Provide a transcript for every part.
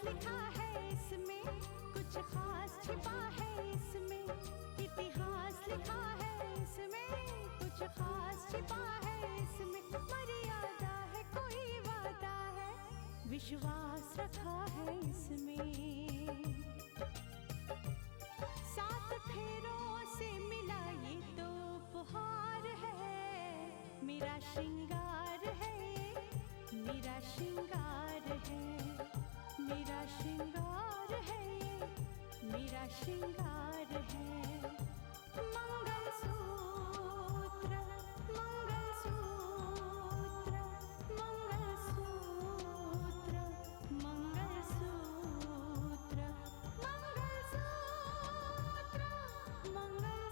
इतिहास लिखा है इसमें, कुछ खास छिपा है इसमें। इतिहास लिखा है इसमें, कुछ खास छिपा है इसमें। मर्यादा है कोई वादा है, विश्वास रखा है इसमें। सात फेरों से मिला ये तो उपहार है, मेरा श्रृंगार है ये, मेरा श्रृंगार है, मेरा श्रृंगार है ये, मेरा श्रृंगार है। मंगलसूत्र, मंगलसूत्र, मंगलसूत्र, मंगलसूत्र, मंगलसूत्र, मंगलसूत्र,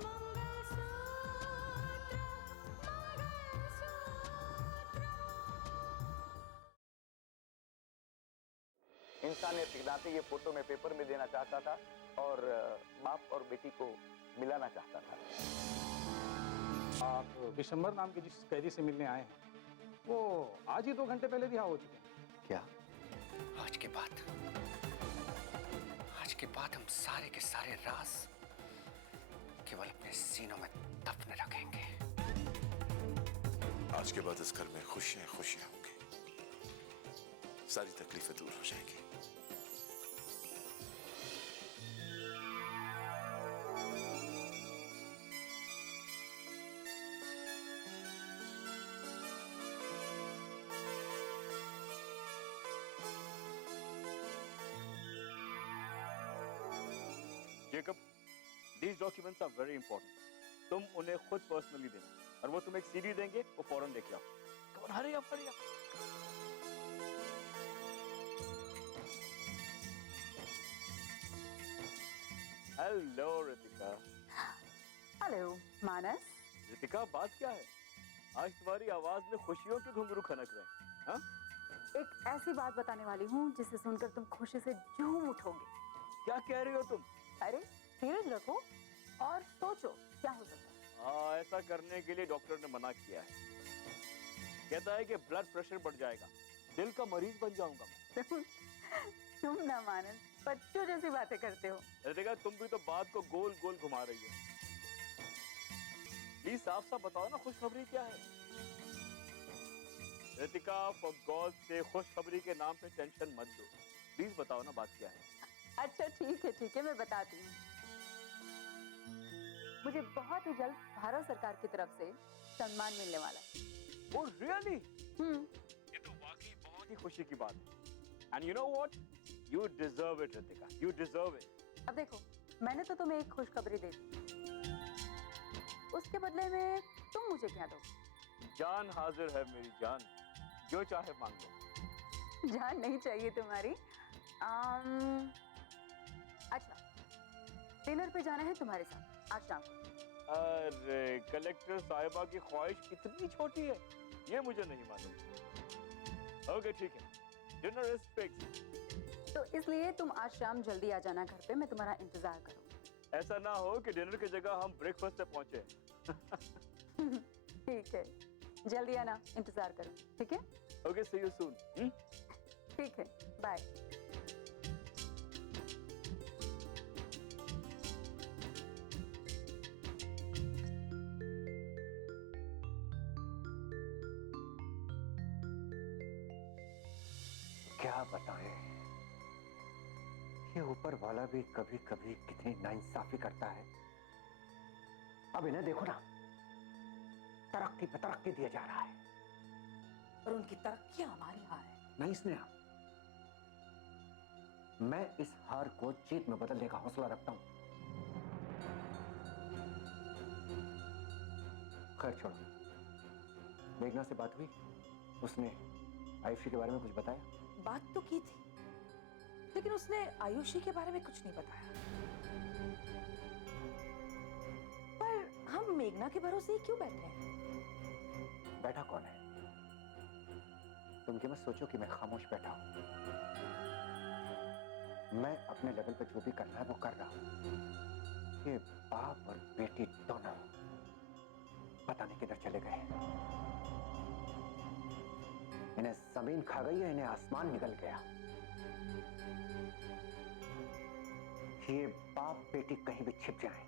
मंगलसूत्र। इंसान ने पिघलाते ये फोटो में पेपर में देना चाहता था और बाप और बेटी को मिलाना चाहता था। आप विशंबर नाम के जिस कैदी से मिलने आए हैं, वो आज ही 2 घंटे पहले रिहा हो चुके हैं। क्या? आज के बाद हम सारे के सारे राज केवल अपने सीनों में दफन रखेंगे। आज के बाद इस घर में खुशियां खुशियां होंगी, सारी तकलीफें दूर हो जाएंगी। Jacob, these documents are very important. तुम उन्हें खुद पर्सनली देना और वो तुम्हें एक सीडी देंगे, वो फौरन देख लो। Come on, hurry up, hurry up. Hello Ritika. Hello Manas. Ritika, बात क्या है? आज तुम्हारी आवाज में खुशियों के घुंघरू खनक रहे हैं। हाँ? एक ऐसी बात बताने वाली हूँ जिसे सुनकर तुम खुशी से झूम उठोगे। क्या कह रही हो तुम? अरे धीरज रखो और सोचो क्या हो सकता है। हाँ, ऐसा करने के लिए डॉक्टर ने मना किया है। कहता है कि ब्लड प्रेशर बढ़ जाएगा, दिल का मरीज बन जाऊंगा मैं। तुम ना मानस बच्चों जैसी बातें करते हो। रितिका, तुम भी तो बात को गोल गोल घुमा रही हो। प्लीज साफ साफ बताओ ना, खुशखबरी क्या है? रितिका, फॉर गॉड से खुशखबरी के नाम पे टेंशन मत दो। प्लीज बताओ ना, बात क्या है? अच्छा ठीक है मैं बताती हूँ। मुझे बहुत ही जल्द भारत सरकार की तरफ से सम्मान मिलने वाला है। Oh really? ये तो वाकई बहुत ही खुशी की बात है। And you know what? You deserve it, Ritika. You deserve it. अब देखो, मैंने तो तुम्हें एक खुशखबरी दे दी, उसके बदले में तुम मुझे क्या दोगे? जान हाजिर है मेरी जान, जो चाहे मांग लो। जान नहीं चाहिए तुम्हारी। अच्छा, डिनर पे जाना है तुम्हारे साथ आज शाम को। अरे कलेक्टर साहिबा की ख्वाहिश कितनी छोटी है, ये मुझे नहीं मालूम। ओके ठीक है, डिनर इज फिक्स्ड। तो इसलिए तुम आज शाम जल्दी आ जाना घर पे, मैं तुम्हारा इंतजार करूंगी। ऐसा ना हो कि डिनर की जगह हम ब्रेकफास्ट पे पहुंचे। ठीक है, जल्दी आना, इंतजार करूंगी। ठीक है? Okay, see you soon. ठीक है, बाय। क्या बताएं, ये ऊपर वाला भी कभी कभी कितनी नाइंसाफी करता है। अब इन्हें देखो ना, तरक्की पे तरक्की दिया जा रहा है और उनकी तरक्की हमारी हार है। नहीं स्नेहा, मैं इस हार को जीत में बदलने का हौसला रखता हूं। खैर छोड़ो, मेघना से बात हुई? उसने आयुषी के बारे में कुछ बताया? बात तो की थी, लेकिन उसने आयुषी के बारे में कुछ नहीं बताया। पर हम मेघना के भरोसे ही क्यों बैठे हैं? बैठा कौन है? तुम ये मत सोचो कि मैं खामोश बैठा हूं। मैं अपने लेवल पे जो भी करना है वो कर रहा हूं। ये बाप और बेटी दोनों पता नहीं किधर चले गए। इन्हें जमीन खा गई है, इन्हें आसमान निकल गया। ये बाप बेटी कहीं भी छिप जाएं,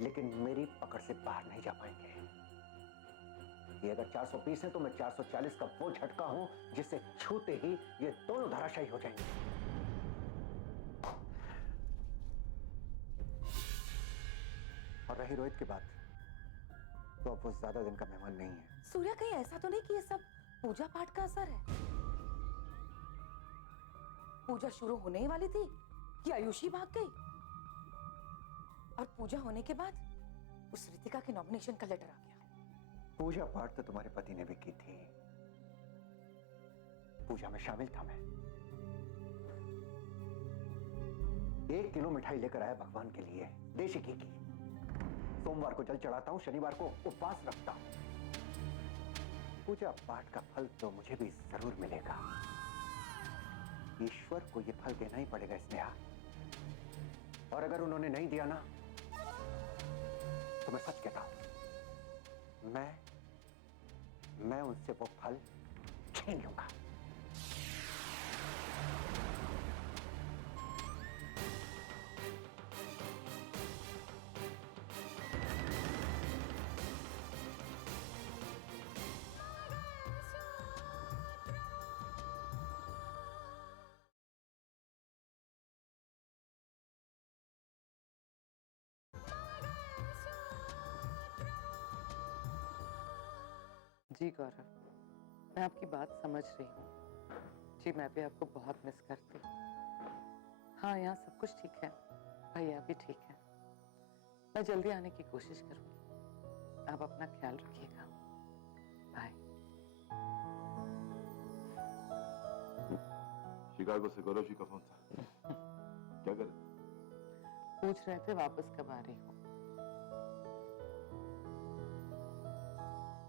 लेकिन मेरी पकड़ से बाहर नहीं जा पाएंगे। ये अगर 420 है तो मैं 440 का वो झटका हूं जिसे छूते ही ये दोनों धराशायी हो जाएंगे। और रही रोहित की बात, तो अब वो ज्यादा दिन का मेहमान नहीं है। सूर्या, कहीं ऐसा तो नहीं कि ये सब पूजा पाठ का असर है? पूजा शुरू होने ही वाली थी कि आयुषी भाग गई, और पूजा होने के बाद उस रितिका के नॉमिनेशन का लेटर आ गया। पूजा पाठ तो तुम्हारे पति ने भी की थी, पूजा में शामिल था मैं। 1 किलो मिठाई लेकर आया भगवान के लिए, देशी घी की। सोमवार को जल चढ़ाता हूं, शनिवार को उपवास रखता हूं। पूजा पाठ का फल तो मुझे भी जरूर मिलेगा। ईश्वर को यह फल देना ही पड़ेगा स्नेहा, और अगर उन्होंने नहीं दिया ना, तो मैं सच कहता हूं, मैं उनसे वो फल छीन लूंगा। जी गौरव, मैं आपकी बात समझ रही हूँ। जी मैं भी आपको बहुत मिस करती हूँ। हाँ, यहाँ सब कुछ ठीक है, भैया भी ठीक है। मैं जल्दी आने की कोशिश करूँगी। आप अपना ख्याल रखिएगा। बाय। शिकागो से गौरव जी का फोन था। क्या कर? पूछ रहे थे वापस कब आ रही हो।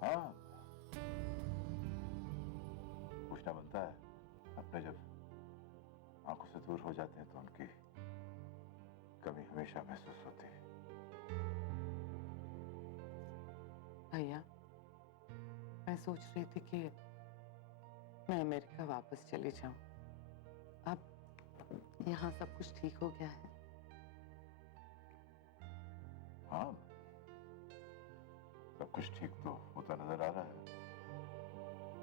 हाँ, पूछना बनता है। अपने जब आंखों से दूर हो जाते हैं तो उनकी कमी हमेशा महसूस होती है। भैया, मैं सोच रही थी कि मैं अमेरिका वापस चली जाऊं। अब यहाँ सब कुछ ठीक हो गया है। हाँ, सब कुछ ठीक तो होता नजर आ रहा है।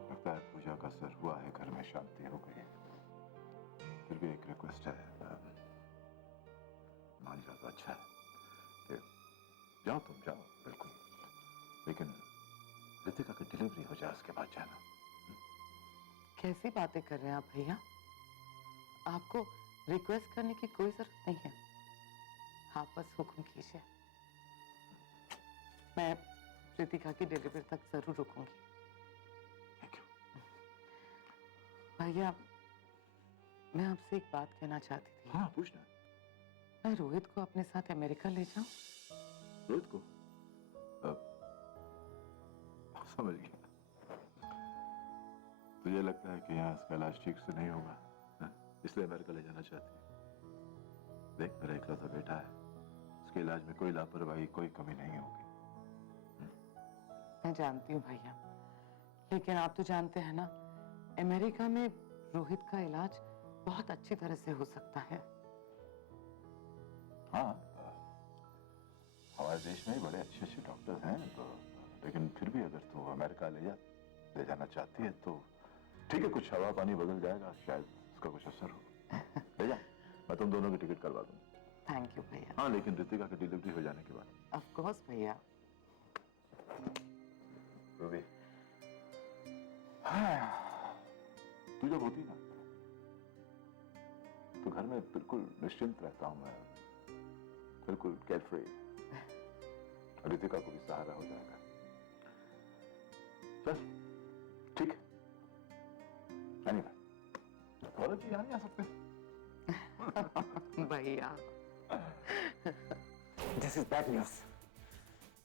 लगता है पूजा का असर हुआ है, घर में शांति हो गई है। फिर भी एक रिक्वेस्ट है, मान जाओ तो अच्छा है कि जाओ, तुम जाओ बिल्कुल, लेकिन रितिका की डिलीवरी हो जाए उसके बाद जाना। कैसी बातें कर रहे हैं आप भैया? आपको रिक्वेस्ट करने की कोई जरूरत नहीं है। आप बस हुक्म कीजिए। मैं रितिका की डिलीवरी तक जरूर रुकूंगी। Thank you. भैया, मैं आपसे एक बात कहना चाहती थी। हाँ, पूछना। मैं रोहित को अपने साथ अमेरिका ले जाऊं? रोहित को? समझ गया। तुझे लगता है कि यहाँ इसका इलाज ठीक से नहीं होगा, इसलिए अमेरिका ले जाना चाहती है। देख, मेरा इकलौता बेटा है, उसके इलाज में कोई लापरवाही, कोई कमी नहीं होगी। मैं जानती हूँ भैया, लेकिन आप तो जानते हैं ना, अमेरिका में रोहित का इलाज बहुत अच्छी तरह से हो सकता है। हाँ, हमारे देश में बड़े अच्छे अच्छे डॉक्टर हैं, तो लेकिन फिर भी अगर तू अमेरिका ले जाना चाहती है तो ठीक है, कुछ हवा पानी बदल जाएगा, शायद उसका कुछ असर हो। ले जा, मैं तुम दोनों की टिकट करवा दूंगा। थैंक यू भैया। हाँ, लेकिन रितिका की डिलीवरी हो जाने के बाद। ऑफ कोर्स भैया। रूबी, हाँ, तू जब होती ना तो घर में बिल्कुल निश्चिंत रहता हूं मैं, बिल्कुल केयरफ्री। रितिका को भी सहारा हो जाएगा। चल ठीक है। Anyway, गौरव जी यहाँ नहीं आ सकते? भैया, दिस इज बैड न्यूज।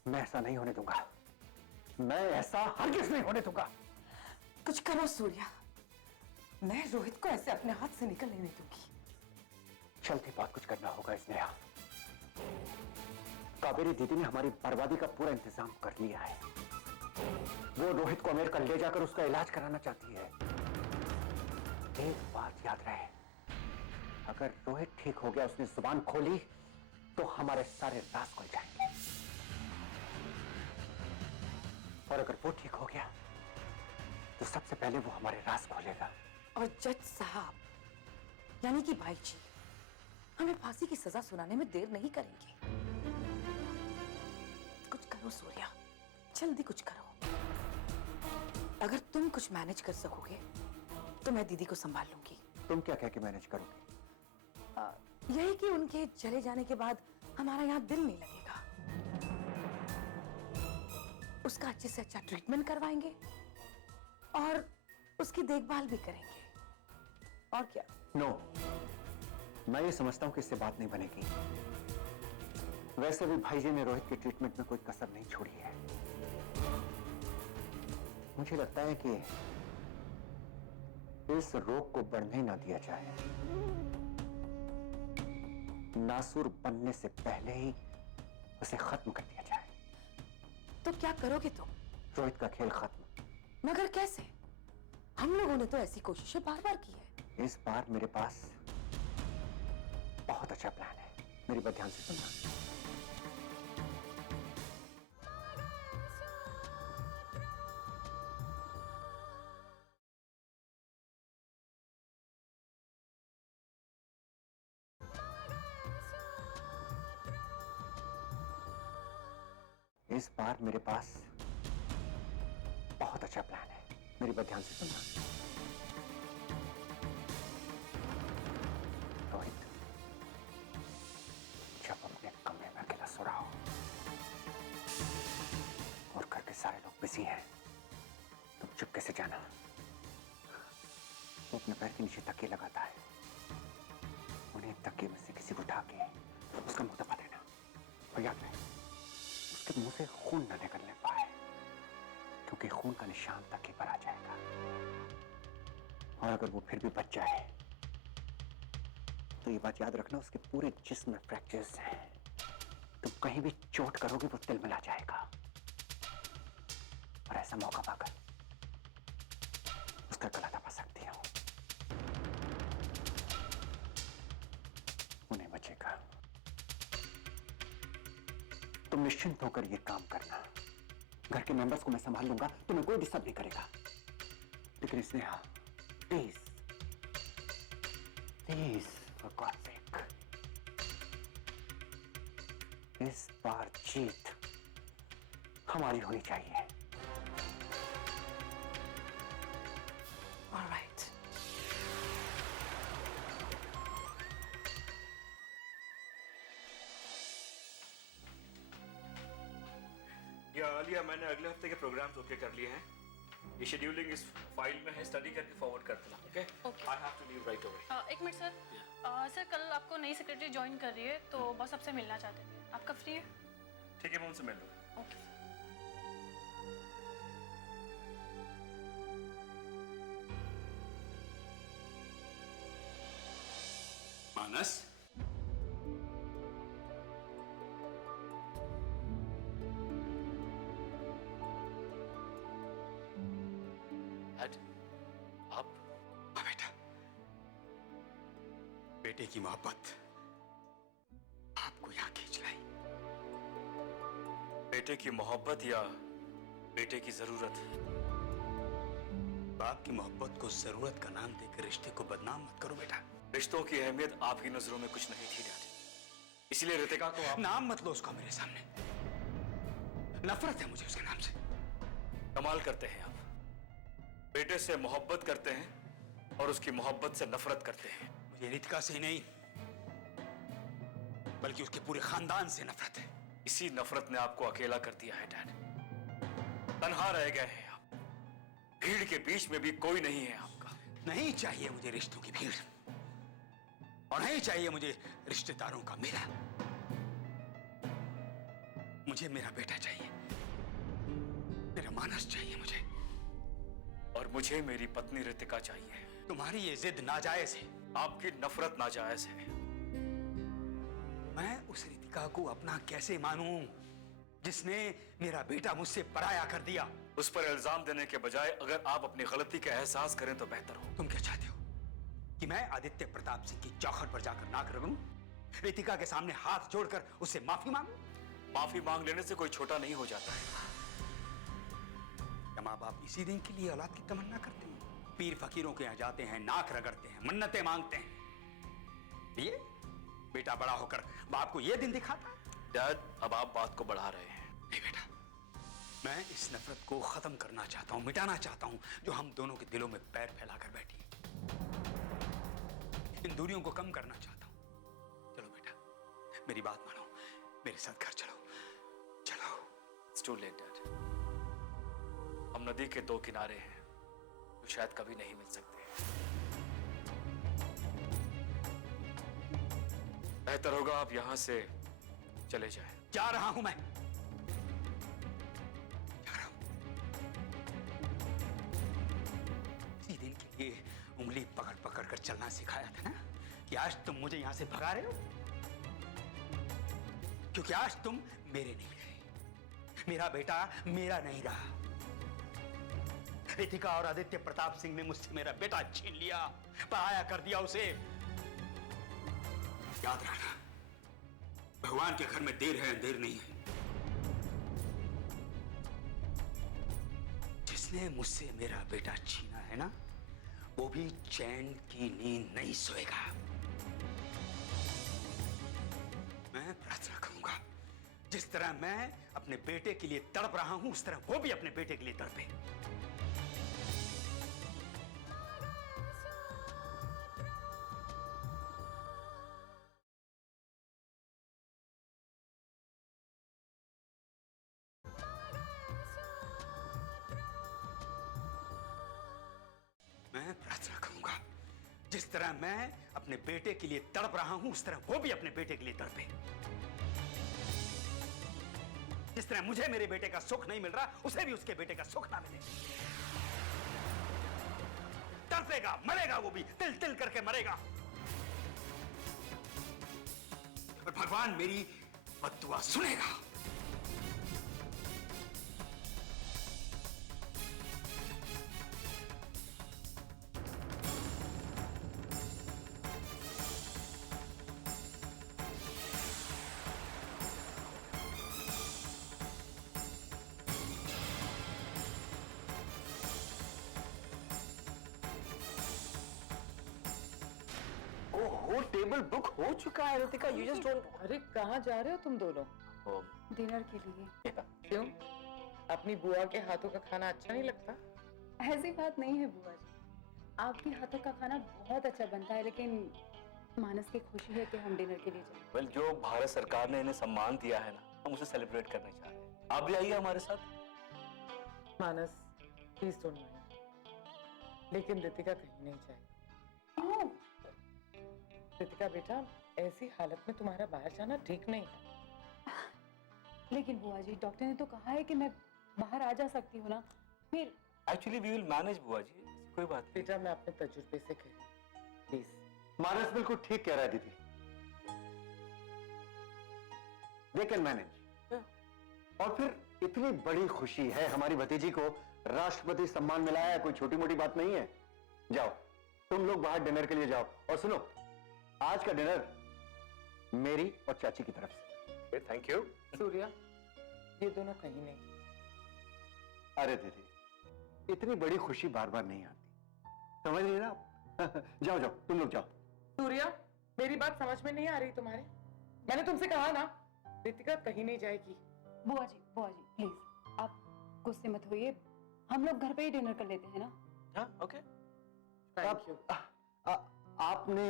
मैं ऐसा नहीं होने दूंगा। मैं ऐसा हरगिज नहीं होने दूंगा। कुछ करो सूर्या, मैं रोहित को ऐसे अपने हाथ से निकलने नहीं दूंगी। चलती बात कुछ करना होगा स्नेहा। कावेरी दीदी ने हमारी बर्बादी का पूरा इंतजाम कर लिया है। वो रोहित को अमेरिका ले जाकर उसका इलाज कराना चाहती है। एक बात याद रहे, अगर रोहित ठीक हो गया, उसने जुबान खोली, तो हमारे सारे राज खुल जाएंगे। और अगर वो ठीक हो गया, तो सबसे पहले वो हमारे राज खोलेगा। और जज साहब, यानी कि भाई जी, हमें फांसी की सजा सुनाने में देर नहीं करेंगे। कुछ करो सूर्या, जल्दी कुछ करो। अगर तुम कुछ मैनेज कर सकोगे तो मैं दीदी को संभाल लूंगी। तुम क्या कह के मैनेज करोगे? यही कि उनके चले जाने के बाद हमारा यहाँ दिल नहीं लगेगा। उसका अच्छे से अच्छा ट्रीटमेंट करवाएंगे और उसकी देखभाल भी करेंगे। और क्या? नो, मैं ये समझता हूं कि इससे बात नहीं बनेगी। वैसे भी भाई जी ने रोहित के ट्रीटमेंट में कोई कसर नहीं छोड़ी है। मुझे लगता है कि इस रोग को बढ़ने ही ना दिया जाए। नासुर बनने से पहले ही उसे खत्म कर दिया जाए। तो क्या करोगे तुम? रोहित का खेल खत्म। मगर कैसे? हम लोगों ने तो ऐसी कोशिशें बार बार की है। इस बार मेरे पास बहुत अच्छा प्लान है। मेरी बात ध्यान से सुनना। इस बार मेरे पास बहुत अच्छा प्लान है। मेरी बात ध्यान से सुनना। रोहित, जब अपने कमरे में अकेला सो रहा हो और घर के सारे लोग बिजी हैं, तुम चुपके से जाना। वो अपने पैर के नीचे तकिए लगाता है, उन्हें तकिए में से किसी को उठा के उसका मुंह दबा देना। और याद रहे, उसके मुंह से खून न निकलने पाए, क्योंकि खून का निशान तकिए पर आ जाएगा। और अगर वो फिर भी बच जाए, तो ये बात याद रखना, उसके पूरे जिस्म में फ्रैक्चर्स हैं। तुम कहीं भी चोट करोगे, वो तिलमिला जाएगा। और ऐसा मौका पाकर उसका गला दबा सकती हो। उन्हें बचेगा। तुम निश्चिंत होकर ये काम करना। घर के मेंबर्स को मैं संभाल लूंगा, तुम्हें कोई डिस्टर्ब नहीं करेगा। लेकिन Sneha, please please, for God's sake, इस बार जीत हमारी होनी चाहिए। ऑलराइट। या आलिया, मैंने अगले हफ्ते के प्रोग्राम्स ओके कर लिए हैं। ये शेड्यूलिंग इस फाइल में है, स्टडी करके फॉरवर्ड कर देना। Okay? I have to leave right away. एक मिनट सर। सर कल आपको नई सेक्रेटरी ज्वाइन कर रही है, तो बॉस आपसे मिलना चाहते थे। आप कब फ्री है? ठीक है, मैं उनसे मिल लूँगा। ओके। मानस, आप? हाँ बेटा, बेटे की मोहब्बत आपको यहाँ खींच लाई। बेटे की मोहब्बत या बेटे की जरूरत? बाप की मोहब्बत को जरूरत का नाम देकर रिश्ते को बदनाम मत करो बेटा। रिश्तों की अहमियत आपकी नजरों में कुछ नहीं थी डैड, इसलिए रितिका को आप नाम मत लो उसका मेरे सामने। नफरत है मुझे उसके नाम से। कमाल करते हैं आप, बेटे से मोहब्बत करते हैं और उसकी मोहब्बत से नफरत करते हैं। मुझे रितिका से ही नहीं, बल्कि उसके पूरे खानदान से नफरत है। इसी नफरत ने आपको अकेला कर दिया है डैड। तन्हा रह गए हैं आप, भीड़ के बीच में भी कोई नहीं है आपका। नहीं चाहिए मुझे रिश्तों की भीड़, और नहीं चाहिए मुझे रिश्तेदारों का मेला। मुझे मेरा बेटा चाहिए, मेरा मानस चाहिए मुझे, और मुझे मेरी पत्नी रितिका चाहिए। तुम्हारी ये जिद नाजायज है, आपकी नफरत नाजायज है। मैं उस रितिका को अपना कैसे मानूं जिसने मेरा बेटा मुझसे पराया कर दिया? उस पर इल्जाम देने के बजाय अगर आप अपनी गलती का एहसास करें तो बेहतर हो। तुम क्या चाहते हो कि मैं आदित्य प्रताप सिंह की चौखट पर जाकर नाक रगड़ूं, रितिका के सामने हाथ जोड़कर उससे माफी मांगूं? माफी मांग लेने से कोई छोटा नहीं हो जाता है। माँ बाप इसी दिन के लिए औलाद की तमन्ना करते हैं, पीर फकीरों के यहाँ जाते हैं, नाक रगड़ते हैं, मन्नतें मांगते हैं। ये बेटा बड़ा होकर बाप को ये दिन दिखाता है। डैड, अब आप बात को बढ़ा रहे हैं। नहीं बेटा, मैं इस नफरत को खत्म करना चाहता हूं, मिटाना चाहता हूं जो हम दोनों के दिलों में पैर फैलाकर बैठी है। इन दूरियों को कम करना चाहता हूं। चलो बेटा, मेरी बात मानो, मेरे साथ घर चलो। चलो। It's too late, Dad. हम नदी के दो किनारे हैं जो शायद कभी नहीं मिल सकते। बेहतर होगा आप यहां से चले जाएं। जा रहा हूं मैं, जा रहा हूं। इसी दिन के लिए उंगली पकड़ पकड़ कर चलना सिखाया था ना, कि आज तुम मुझे यहां से भगा रहे हो, क्योंकि आज तुम मेरे नहीं रहे। मेरा बेटा मेरा नहीं रहा। रितिका और आदित्य प्रताप सिंह ने मुझसे मेरा बेटा छीन लिया, पराया कर दिया उसे। याद रखना, भगवान के घर में देर है अंधेर नहीं है। जिसने मुझसे मेरा बेटा छीना है ना, वो भी चैन की नींद नहीं सोएगा। मैं प्रार्थना करूंगा, जिस तरह मैं अपने बेटे के लिए तड़प रहा हूं, उस तरह वो भी अपने बेटे के लिए तड़पे। मैं प्रार्थना करूंगा, जिस तरह मैं अपने बेटे के लिए तड़प रहा हूं, उस तरह वो भी अपने बेटे के लिए तड़पे। जिस तरह मुझे मेरे बेटे का सुख नहीं मिल रहा, उसे भी उसके बेटे का सुख ना मिले। तड़पेगा, मरेगा, वो भी तिल तिल करके मरेगा। और भगवान मेरी बद्दुआ सुनेगा। ओहो, टेबल बुक हो चुका है रितिका, यू जस्ट डोंट। अरे कहाँ जा रहे हो तुम दोनों? डिनर के लिए। क्यों? अपनी बुआ के हाथों का खाना अच्छा नहीं लगता? ऐसी बात नहीं है बुआ जी, आपके हाथों का खाना बहुत अच्छा बनता है, लेकिन मानस की खुशी है कि हम डिनर के लिए जाएं। वेल, जो भारत सरकार ने इन्हें सम्मान दिया है ना, हम उसे सेलिब्रेट करना चाह रहे हैं। आप भी आइए हमारे साथ। मानस, प्लीज डोंट माइंड, लेकिन रितिका कहीं नहीं जाएगी। क्यों? रितिका बेटा, ऐसी हालत में तुम्हारा बाहर जाना ठीक नहीं है। लेकिन बुआ जी, डॉक्टर ने तो कहा है कि मैं बाहर आ जा सकती हूँ ना, फिर। एक्चुअली वी विल मैनेज बुआ जी, कोई बात नहीं। बेटा, मैं अपने तजुर्बे से कह रही हूँ, प्लीज। मानस बिल्कुल ठीक कह रहा है दीदी, दे कैन मैनेज। और फिर इतनी बड़ी खुशी है, हमारी भतीजी को राष्ट्रपति सम्मान मिला है, कोई छोटी मोटी बात नहीं है। जाओ तुम लोग बाहर डिनर के लिए जाओ, और सुनो, आज का डिनर मेरी और चाची की तरफ से। Thank you. सूर्या, ये दोनों कहीं नहीं। अरे दीदी, इतनी बड़ी खुशी बार बार नहीं आती, समझ रही ना आप? जाओ जाओ, तुम लोग जाओ। सूर्या, मेरी बात समझ में नहीं आ रही तुम्हारे? मैंने तुमसे कहा ना, रितिका कहीं नहीं जाएगी। बुआ जी प्लीज, आप गुस्से मत होइए, हम लोग घर पे ही डिनर कर लेते हैं ना। हाँ, ओके। Thank you. आपने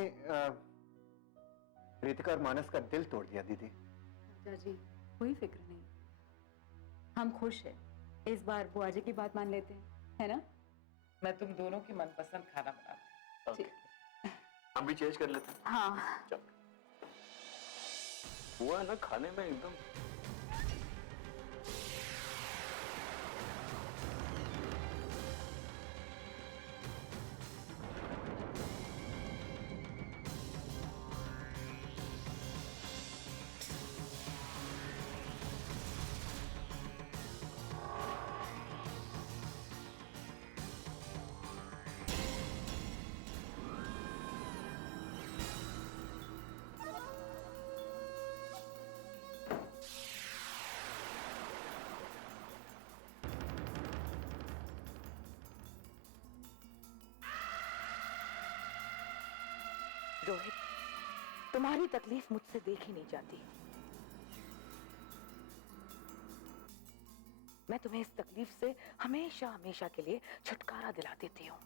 रितिका और मानस का दिल तोड़ दिया दीदी। चाचा जी, कोई फिक्र नहीं, हम खुश हैं। इस बार बुआ जी की बात मान लेते हैं, है ना? मैं तुम दोनों की मनपसंद खाना बनाती हूँ। ओके, हम भी चेंज कर लेते हैं। हाँ। चल। हुआ ना खाने में एकदम। रोहित, तुम्हारी तकलीफ मुझसे देखी नहीं जाती। मैं तुम्हें इस तकलीफ से हमेशा हमेशा के लिए छुटकारा दिला देती हूँ।